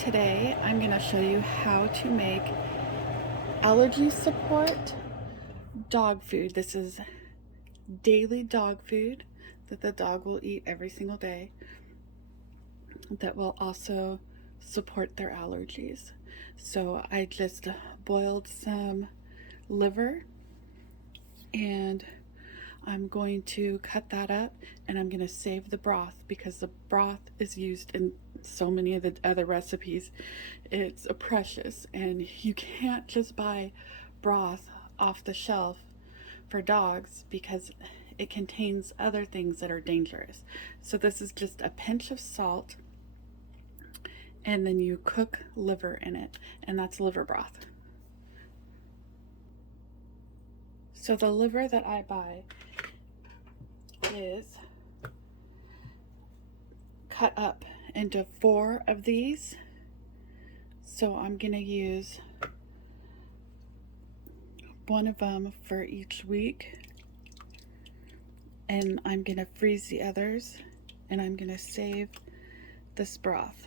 Today I'm going to show you how to make allergy support dog food. This is daily dog food that the dog will eat every single day that will also support their allergies. So I just boiled some liver and I'm going to cut that up and I'm going to save the broth because the broth is used in so many of the other recipes. It's precious and you can't just buy broth off the shelf for dogs because it contains other things that are dangerous. So this is just a pinch of salt and then you cook liver in it, and that's liver broth. So the liver that I buy is cut up into 4 of these. So I'm going to use one of them for each week. And I'm going to freeze the others. And I'm going to save this broth.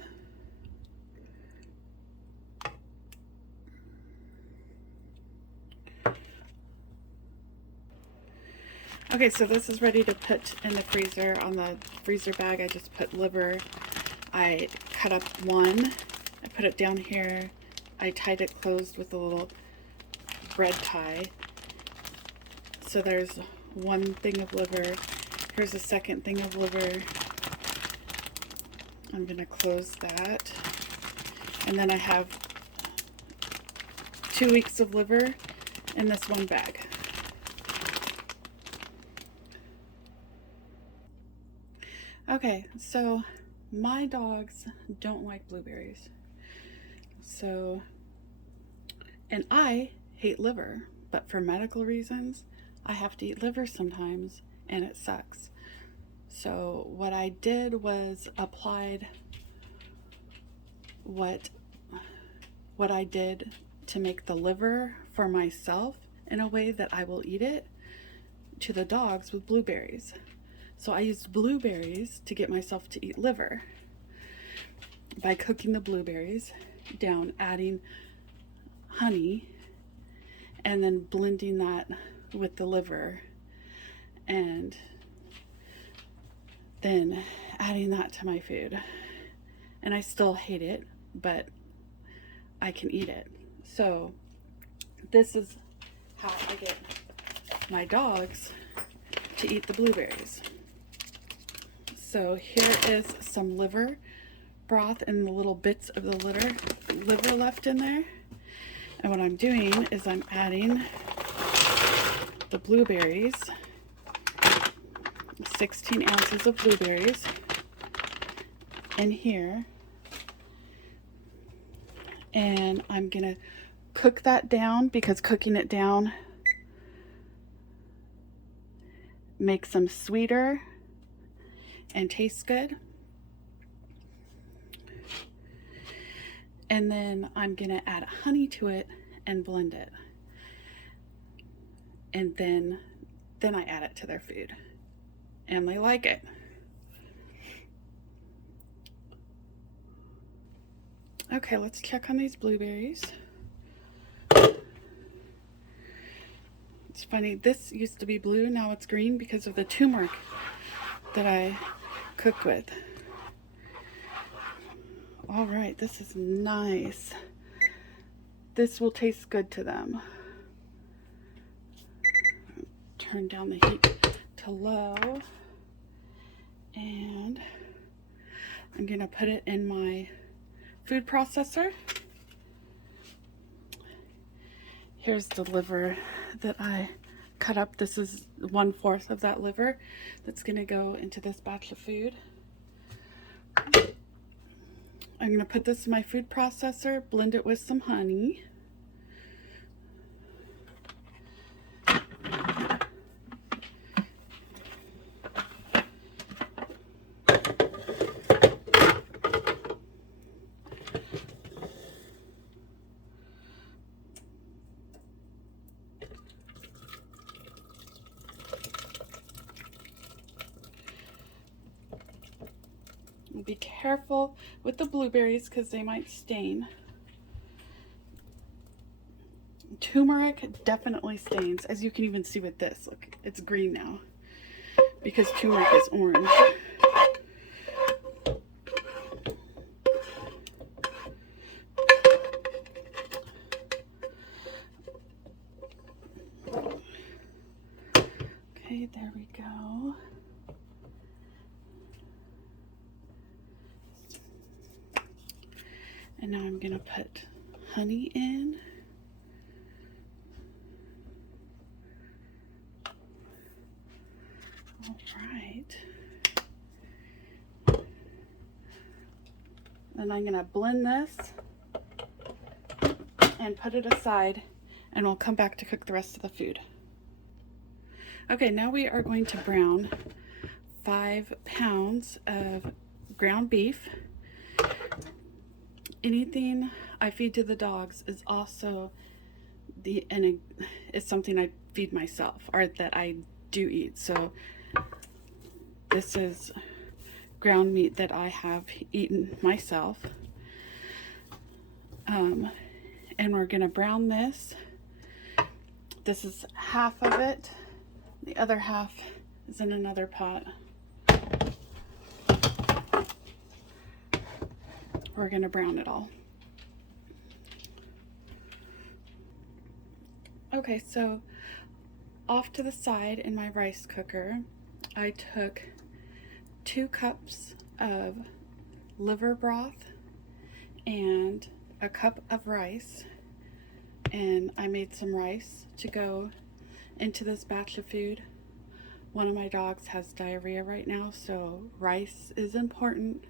Okay, so this is ready to put in the freezer. On the freezer bag, I just put liver. I cut up one. I put it down here. I tied it closed with a little bread tie. So there's one thing of liver. Here's a second thing of liver. I'm going to close that. And then I have 2 weeks of liver in this one bag. Okay, so my dogs don't like blueberries. And I hate liver, but for medical reasons, I have to eat liver sometimes, and it sucks. So what I did was applied what I did to make the liver for myself in a way that I will eat it to the dogs with blueberries. So I used blueberries to get myself to eat liver by cooking the blueberries down, adding honey, and then blending that with the liver, and then adding that to my food. And I still hate it, but I can eat it. So this is how I get my dogs to eat the blueberries. So here is some liver broth and the little bits of the liver left in there. And what I'm doing is I'm adding the blueberries, 16 ounces of blueberries in here. And I'm gonna cook that down because cooking it down makes them sweeter and tastes good. And then I'm gonna add honey to it and blend it. And then I add it to their food. And they like it. Okay, let's check on these blueberries. It's funny, this used to be blue, now it's green because of the turmeric that I cooked with. All right, this is nice. This will taste good to them. Turn down the heat to low. And I'm gonna put it in my food processor. Here's the liver that I cut up. This is 1/4 of that liver that's gonna go into this batch of food. I'm gonna put this in my food processor, blend it with some honey. Be careful with the blueberries because they might stain. Turmeric definitely stains, as you can even see with this. Look, it's green now because turmeric is orange. Okay, there we go. And now I'm gonna put honey in. All right. Then I'm gonna blend this and put it aside, and we'll come back to cook the rest of the food. Okay, now we are going to brown 5 pounds of ground beef. Anything I feed to the dogs is also it's something I feed myself, or that I do eat. So this is ground meat that I have eaten myself. And we're gonna brown this. This is half of it. The other half is in another pot. We're gonna brown it all. Okay, so off to the side in my rice cooker, I took 2 cups of liver broth and a cup of rice, and I made some rice to go into this batch of food. One of my dogs has diarrhea right now, so rice is important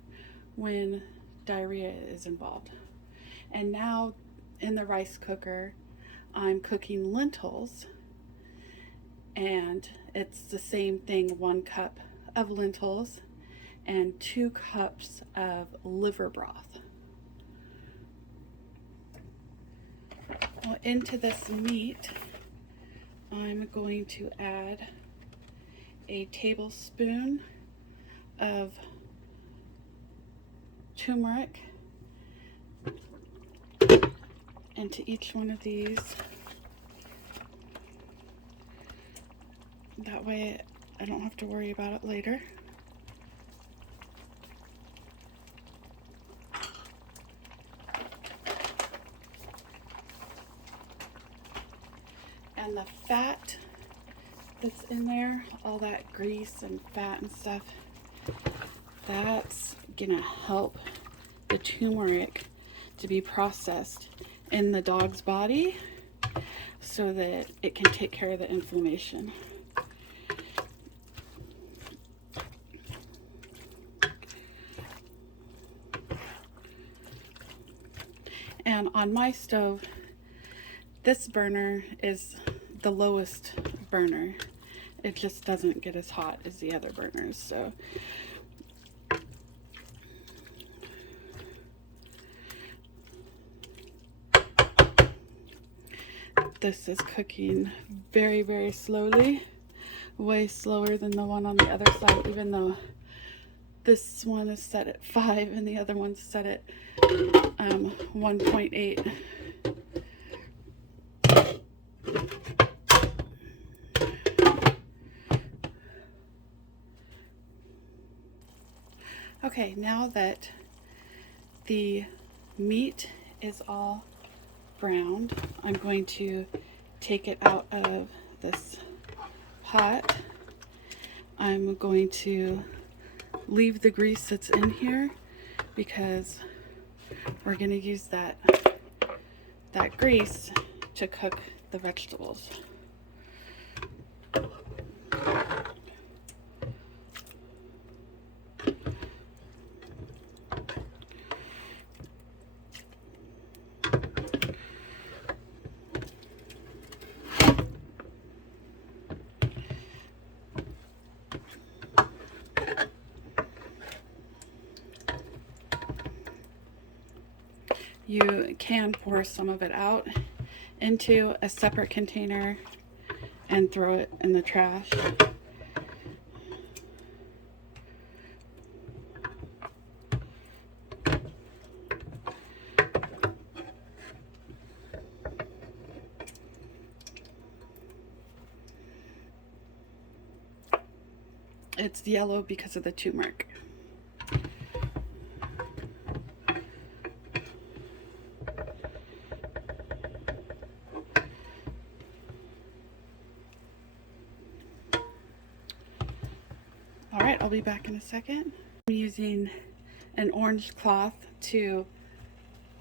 when diarrhea is involved. And now in the rice cooker, I'm cooking lentils, and it's the same thing, 1 cup of lentils and 2 cups of liver broth. Well, into this meat, I'm going to add a tablespoon of turmeric into each one of these. That way I don't have to worry about it later. And the fat that's in there, all that grease and fat and stuff, that's gonna help the turmeric to be processed in the dog's body so that it can take care of the inflammation. And on my stove, this burner is the lowest burner. It just doesn't get as hot as the other burners. So this is cooking very, very slowly, way slower than the one on the other side, even though this one is set at 5 and the other one's set at 1.8. Okay, now that the meat is all browned, I'm going to take it out of this pot. I'm going to leave the grease that's in here because we're going to use that grease to cook the vegetables. You can pour some of it out into a separate container and throw it in the trash. It's yellow because of the turmeric. All right, I'll be back in a second. I'm using an orange cloth to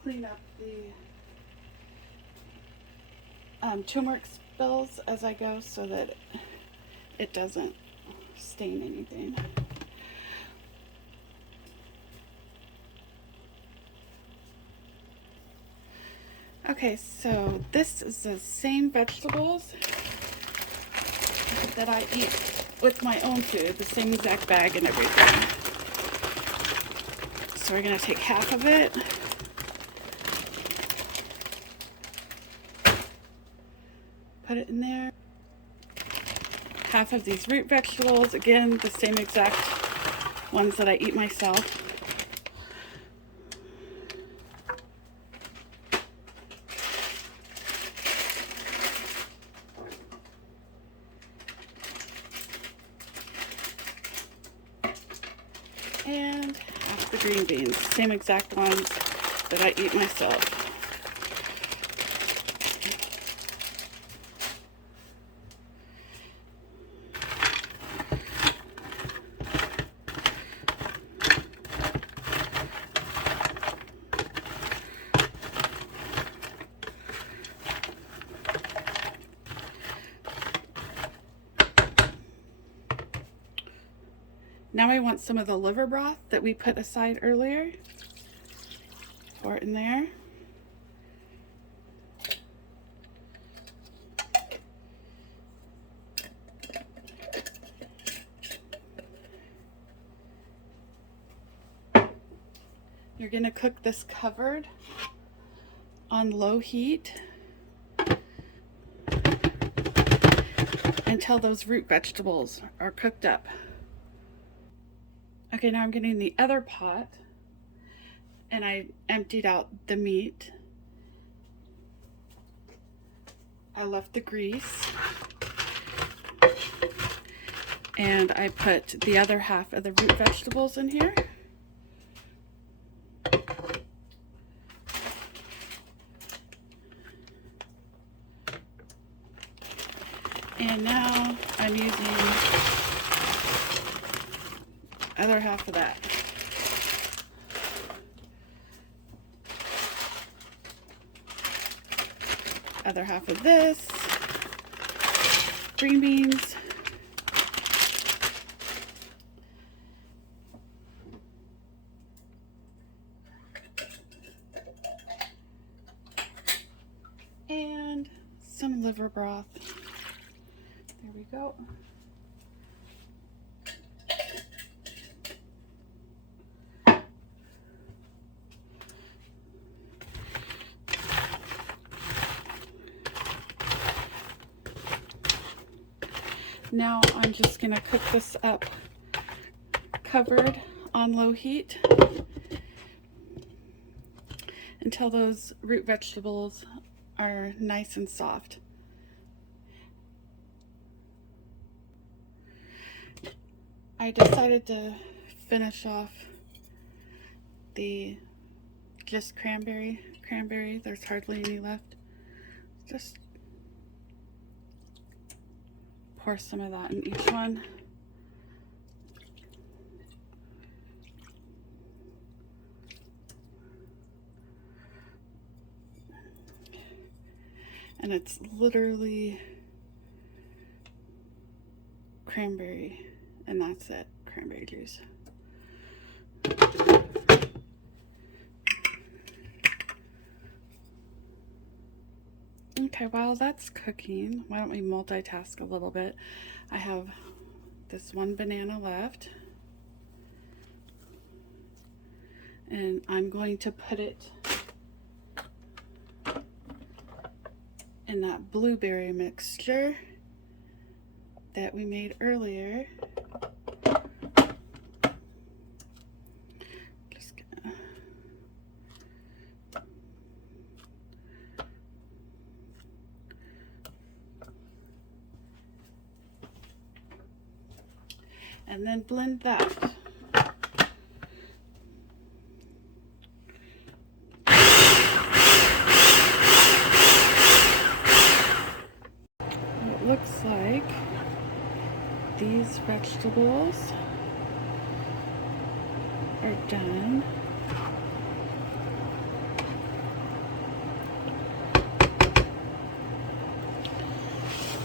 clean up the turmeric spills as I go so that it doesn't stain anything. Okay, so this is the same vegetables that I eat with my own food, the same exact bag and everything. So we're gonna take half of it. Put it in there. Half of these root vegetables, again, the same exact ones that I eat myself. And half the green beans, same exact ones that I eat myself. Now I want some of the liver broth that we put aside earlier. Pour it in there. You're going to cook this covered on low heat until those root vegetables are cooked up. Okay, now I'm getting the other pot and I emptied out the meat. I left the grease and I put the other half of the root vegetables in here. And now I'm using other half of that. Other half of this. Green beans. And some liver broth. There we go. Now I'm just going to cook this up covered on low heat until those root vegetables are nice and soft. I decided to finish off the just cranberry. There's hardly any left. Just pour some of that in each one. And it's literally cranberry, and that's it, cranberry juice. Okay, while that's cooking, why don't we multitask a little bit? I have this one banana left, and I'm going to put it in that blueberry mixture that we made earlier. Just gonna and then blend that. It looks like these vegetables are done.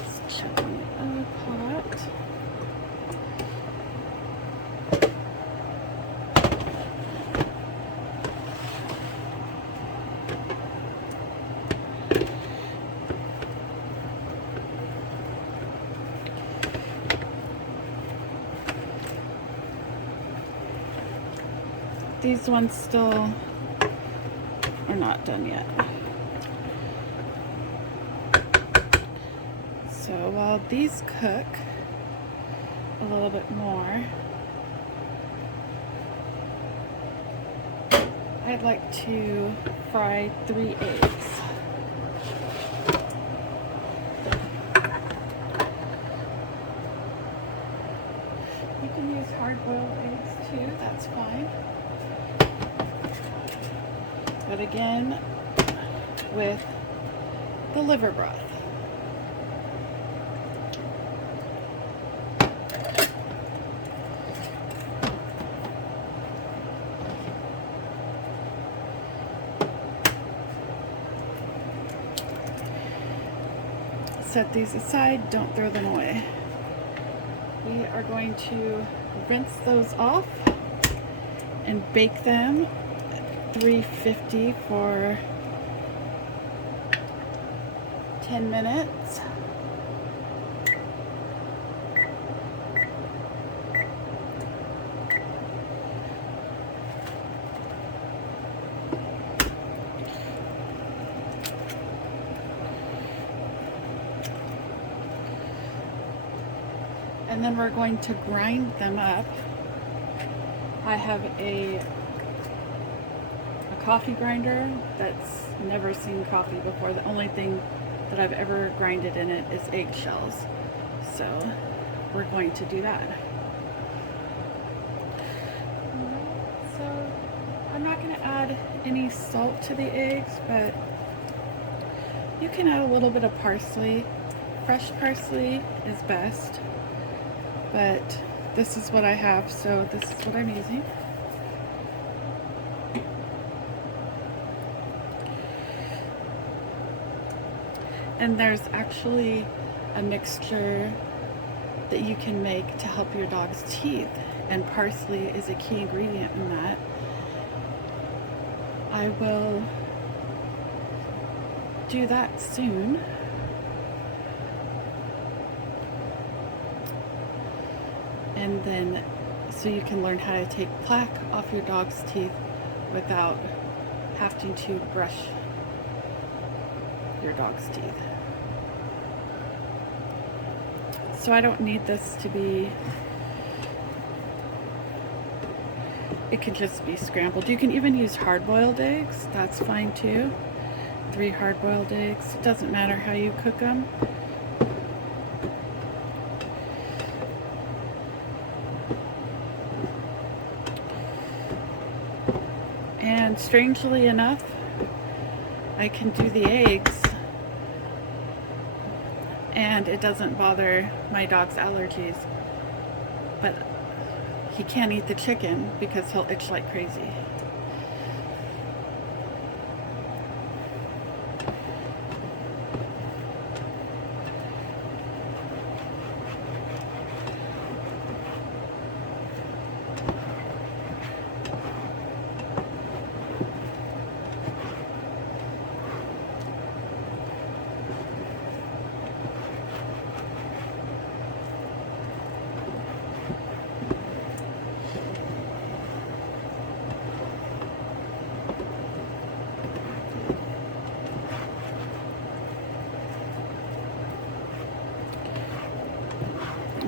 Let's check in the other pot. These ones still are not done yet. So while these cook a little bit more, I'd like to fry 3 eggs. You can use hard-boiled eggs too, that's fine. But again, with the liver broth. Set these aside, don't throw them away. We are going to rinse those off and bake them 350 for 10 minutes. And then we're going to grind them up. I have a coffee grinder that's never seen coffee before. The only thing that I've ever grinded in it is eggshells. So we're going to do that. So I'm not going to add any salt to the eggs, but you can add a little bit of parsley. Fresh parsley is best, but this is what I have, so this is what I'm using. And there's actually a mixture that you can make to help your dog's teeth, and parsley is a key ingredient in that. I will do that soon. And then so you can learn how to take plaque off your dog's teeth without having to brush your dog's teeth. So I don't need this to be, it can just be scrambled. You can even use hard-boiled eggs, that's fine too. 3 hard-boiled eggs, it doesn't matter how you cook them. And strangely enough, I can do the eggs and it doesn't bother my dog's allergies, but he can't eat the chicken because he'll itch like crazy.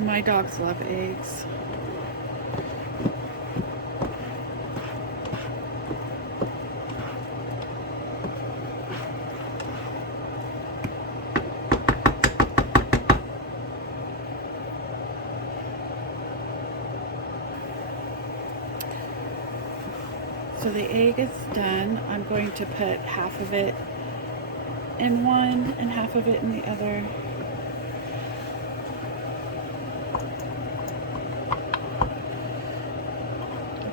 My dogs love eggs. the egg is done. I'm going to put half of it in one and half of it in the other.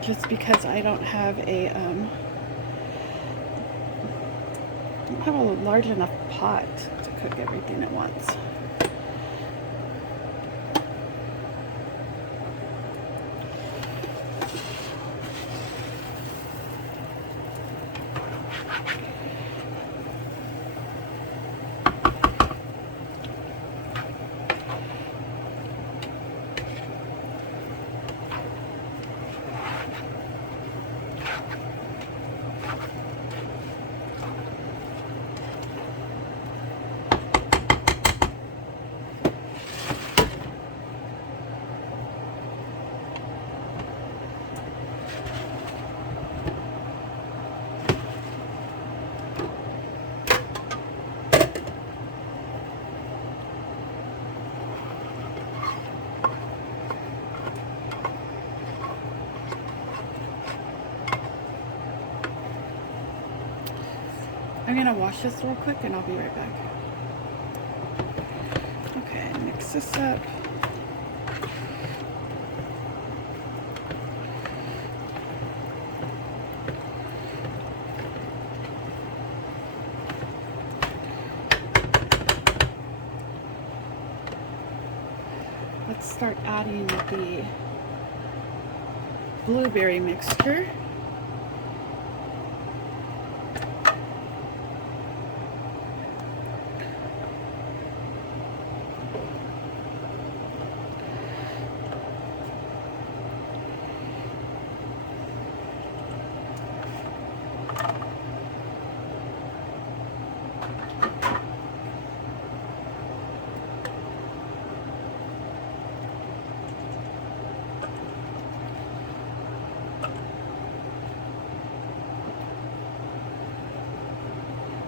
Just because I don't have a large enough pot to cook everything at once. I'm gonna wash this real quick and I'll be right back. Okay, mix this up. Let's start adding the blueberry mixture.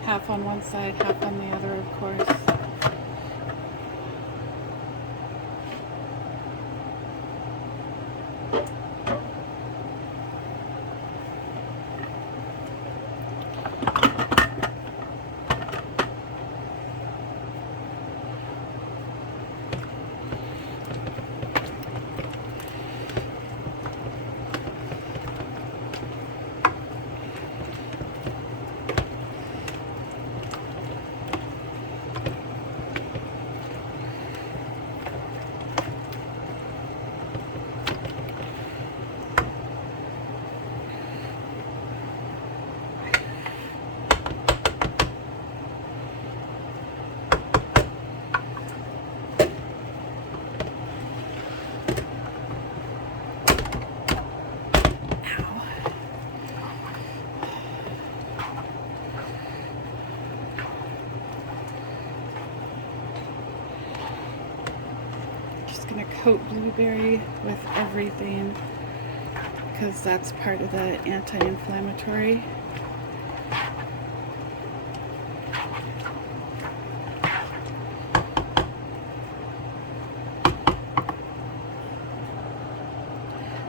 Half on one side, half on the other, of course. Coat blueberry with everything because that's part of the anti-inflammatory.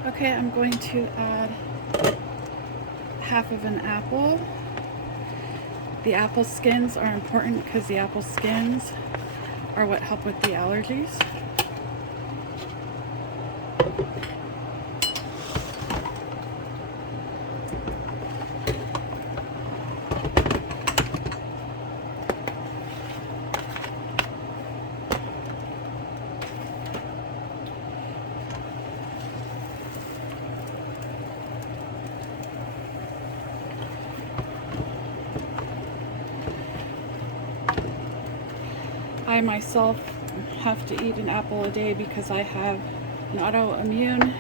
Okay, I'm going to add half of an apple. The apple skins are important because the apple skins are what help with the allergies. I myself have to eat an apple a day because I have an autoimmune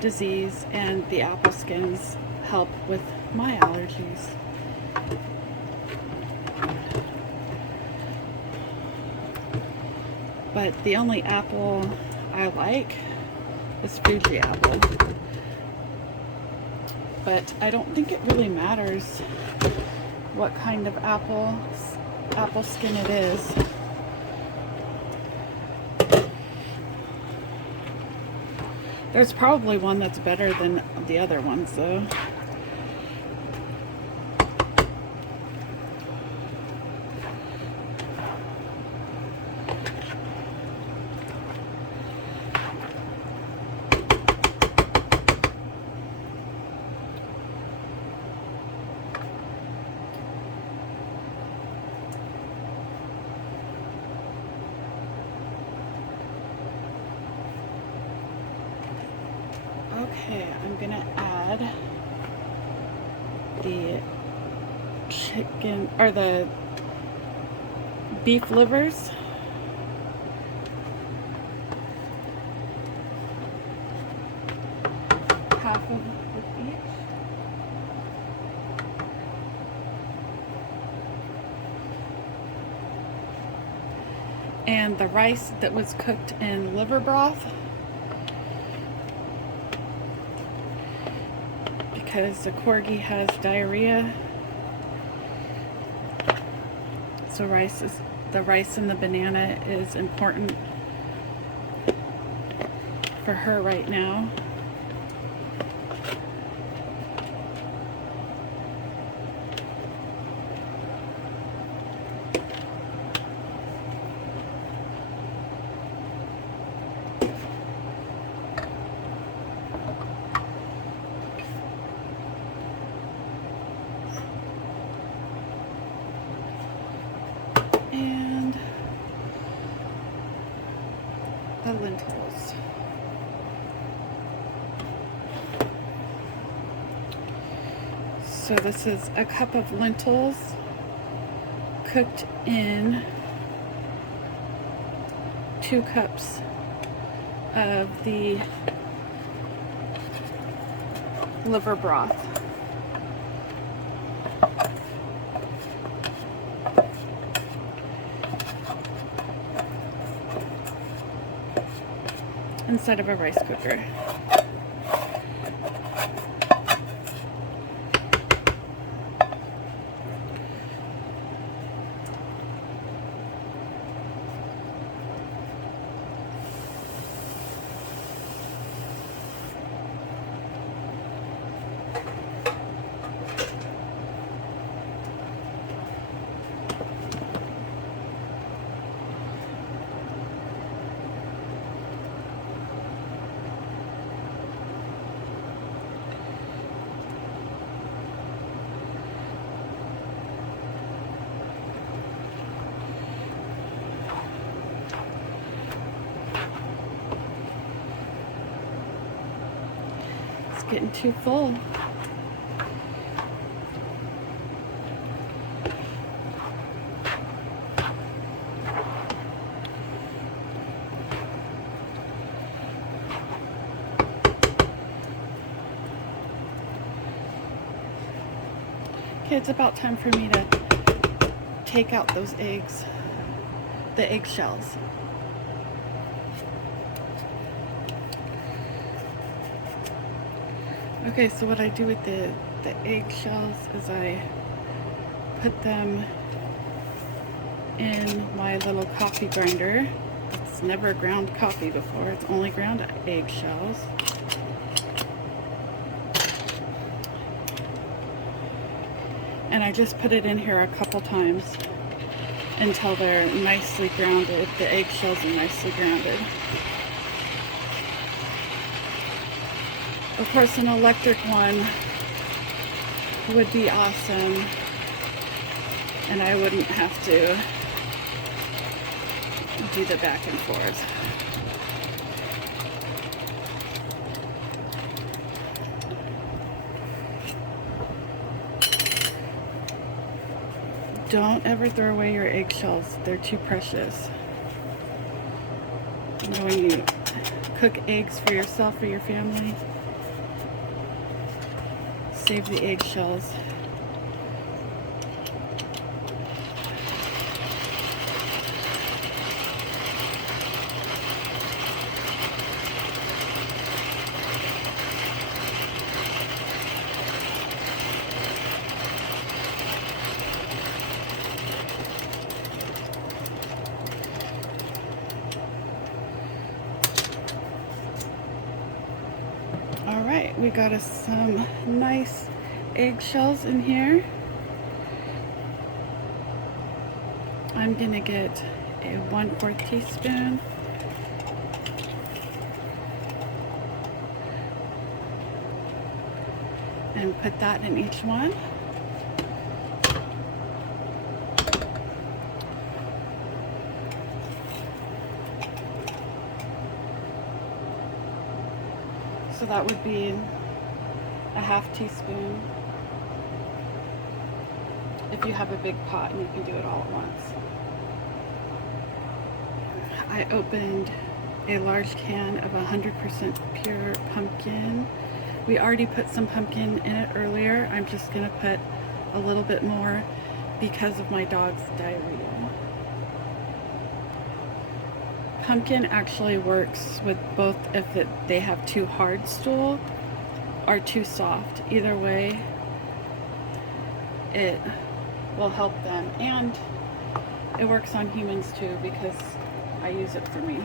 disease and the apple skins help with my allergies. But the only apple I like is Fuji apple. But I don't think it really matters what kind of apple skin it is. There's probably one that's better than the other ones though. Okay, I'm gonna add the chicken or the beef livers. Half of each. And the rice that was cooked in liver broth, because the corgi has diarrhea. So the rice and the banana is important for her right now. And the lentils. So this is a cup of lentils cooked in 2 cups of the liver broth. Inside of a rice cooker. Getting too full. Okay, it's about time for me to take out those eggs, the eggshells. Okay, so what I do with the eggshells is I put them in my little coffee grinder. It's never ground coffee before, it's only ground eggshells. And I just put it in here a couple times until they're nicely grounded. The eggshells are nicely grounded. Of course, an electric one would be awesome, and I wouldn't have to do the back and forth. Don't ever throw away your eggshells. They're too precious. You know, when you cook eggs for yourself or your family, save the eggshells. Alright, we got us some nice eggshells in here. I'm gonna get a 1/4 teaspoon and put that in each one. So that would be a half teaspoon if you have a big pot and you can do it all at once. I opened a large can of 100% pure pumpkin. We already put some pumpkin in it earlier. I'm just gonna put a little bit more because of my dog's diarrhea. Pumpkin actually works with both if they have too hard stool or too soft. Either way, it will help them, and it works on humans too because I use it for me.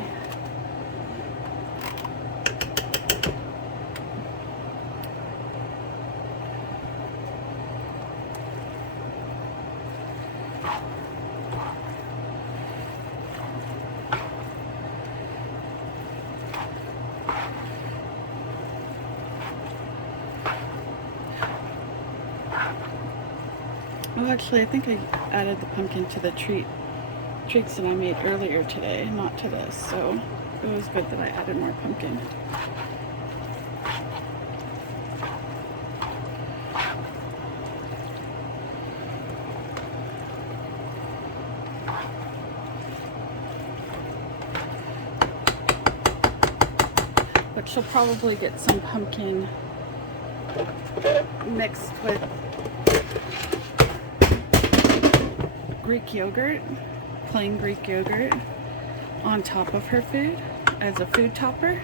Well, actually, I think I added the pumpkin to the treats that I made earlier today, not to this, so it was good that I added more pumpkin. But she'll probably get some pumpkin mixed with Greek yogurt, plain Greek yogurt, on top of her food as a food topper.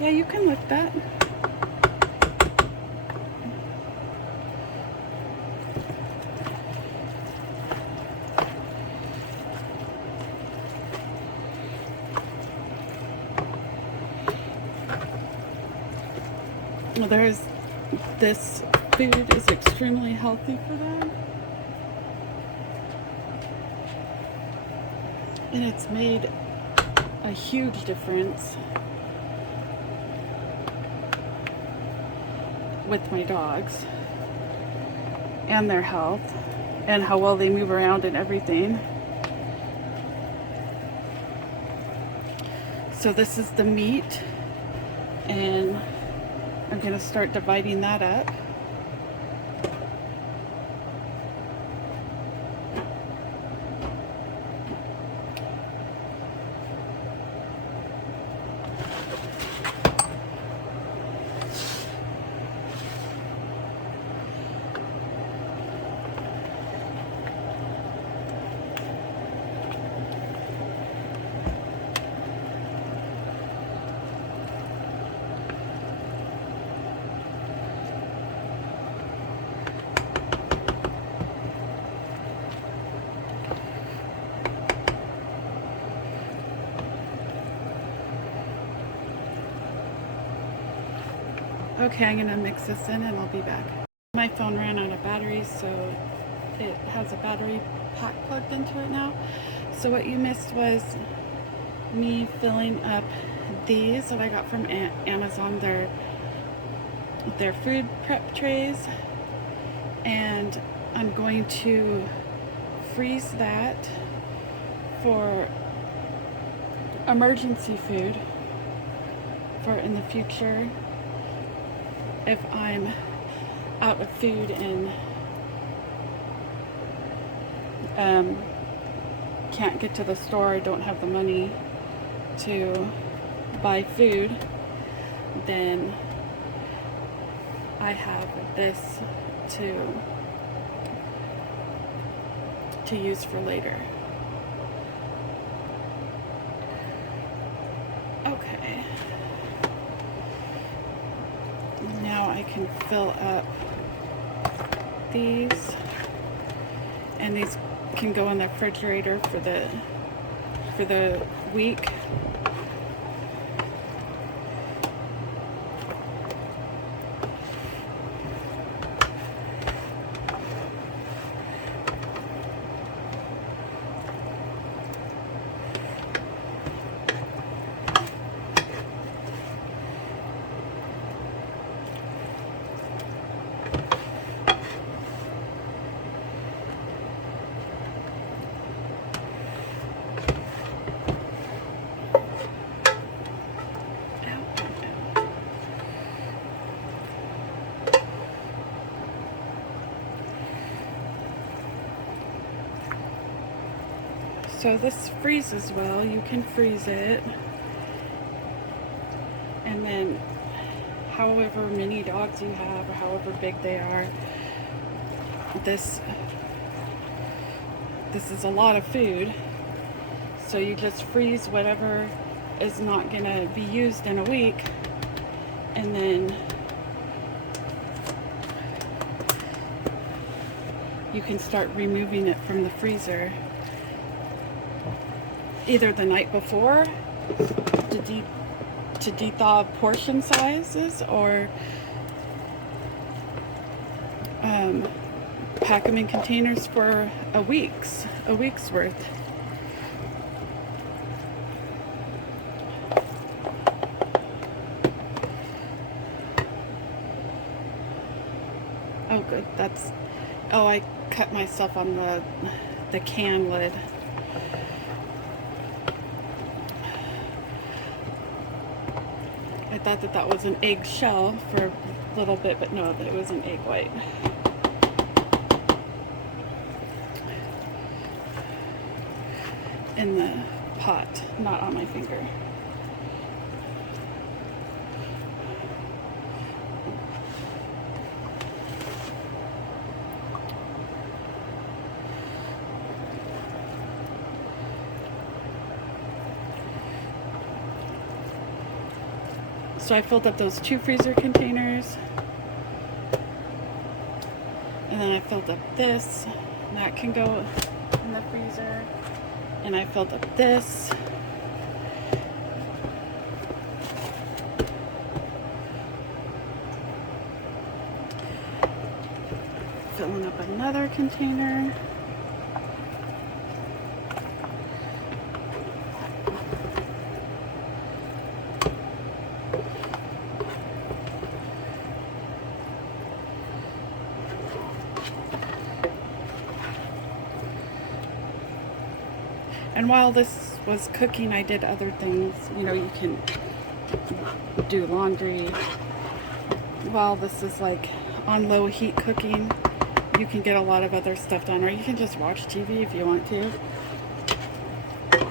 Yeah, you can lick that. Well, this food is extremely healthy for them. And it's made a huge difference with my dogs and their health and how well they move around and everything. So this is the meat, and I'm going to start dividing that up. Okay, I'm gonna mix this in and I'll be back. My phone ran out of battery, so it has a battery pack plugged into it now. So what you missed was me filling up these that I got from Amazon. They're food prep trays, and I'm going to freeze that for emergency food for in the future. If I'm out of food and can't get to the store, I don't have the money to buy food, then I have this to use for later. Okay. Now I can fill up these, and these can go in the refrigerator for the week. So this freezes well. You can freeze it, and then however many dogs you have or however big they are, this is a lot of food. So you just freeze whatever is not gonna be used in a week, and then you can start removing it from the freezer either the night before to de-thaw portion sizes, or pack them in containers for a week's worth. Oh good, oh, I cut myself on the can lid. I thought that was an egg shell for a little bit, but no, it was an egg white. In the pot, not on my finger. So I filled up those 2 freezer containers, and then I filled up this, and that can go in the freezer, and I filled up this, filling up another container. And while this was cooking, I did other things. You know, you can do laundry while this is like on low heat cooking. You can get a lot of other stuff done, or you can just watch TV if you want to.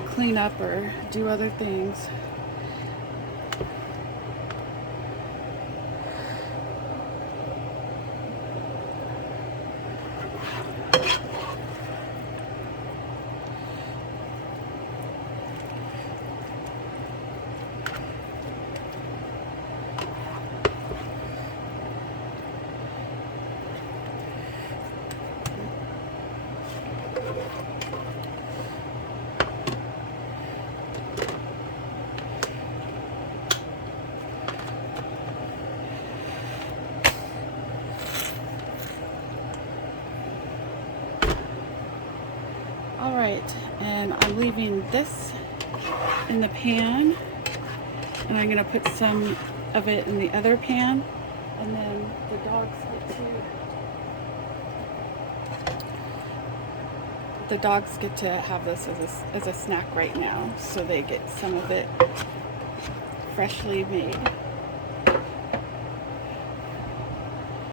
Clean up or do other things. Alright, and I'm leaving this in the pan, and I'm going to put some of it in the other pan, and then the dogs get to have this as a snack right now, so they get some of it freshly made.